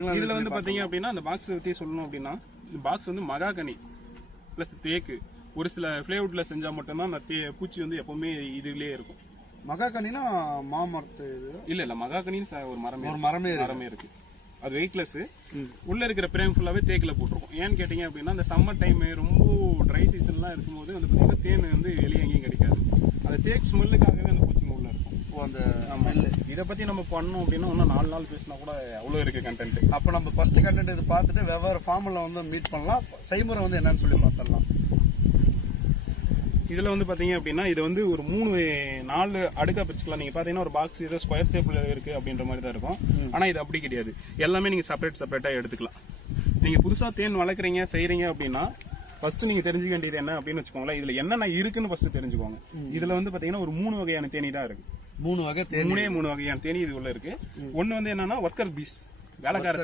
இதுல வந்து பாத்தீங்க அப்படின்னா அந்த பாக்ஸ் பத்தி சொல்லணும் அப்படின்னா இந்த பாக்ஸ் வந்து மகாகனி பிளஸ் தேக்கு ஒரு சில பிளேவுட்ல செஞ்சா மட்டும்தான் அந்த பூச்சி வந்து எப்பவுமே இதுலயே இருக்கும். மகாகனினா மாமரத்து இல்ல மகாகனின்னு ஒரு மரமே இருக்கு. அது வெயிட்லெஸ். உள்ள இருக்கிற பிரேம் ஃபுல்லாவே தேக்கில போட்டிருக்கும். ஏன்னு கேட்டீங்க அப்படின்னா அந்த சம்மர் டைம் ரொம்ப ட்ரை சீசன்லாம் இருக்கும்போது வந்து பாத்தீங்கன்னா தேன் வந்து வெளியே எங்கேயும் கிடைக்காது. அந்த தேக்கு ஸ்மெல்லுக்காகவே அந்த பூச்சிங்க உள்ள இருக்கும். அந்த இதை பத்தி நம்ம பண்ணோம் அப்படின்னா இன்னும் 4 நாள் பேசினா கூட அவ்வளவு இருக்கு கண்டென்ட். அப்ப நம்ம ஃபர்ஸ்ட் கண்டென்ட் இது பார்த்துட்டு வெவ்வேறு ஃபார்ம்ல வந்து மீட் பண்ணலாம். செய்முறை வந்து என்னன்னு சொல்லி பார்த்துடலாம். இதுல வந்து பாத்தீங்க அப்படின்னா இது வந்து ஒரு 4 அடுக்கா பிரிச்சுக்கலாம். நீங்க பாத்தீங்கன்னா ஒரு பாக்ஸ் ஏதோ ஸ்கொயர் ஷேப்ல இருக்கு அப்படின்ற மாதிரி தான் இருக்கும். ஆனா இது அப்படி கிடையாது. எல்லாமே நீங்க செப்பரேட்டா எடுத்துக்கலாம். நீங்க புதுசா தேன் வளர்க்குறீங்க செய்யறீங்க அப்படின்னா ஃபர்ஸ்ட் நீங்க தெரிஞ்சுக்க வேண்டியது என்ன அப்படின்னு வச்சுக்கோங்களேன். இதுல என்னென்ன இருக்குன்னு ஃபர்ஸ்ட் தெரிஞ்சுக்கோங்க. இதுல வந்து பாத்தீங்கன்னா ஒரு 3 வகையான தேனி தான் இருக்கு. 3 வகை தேனி, 3 வகையான தேனி இது உள்ள இருக்கு. ஒன்னு வந்து என்னன்னா ஒர்க்கர் பீஸ், வேலைக்கார தேனி.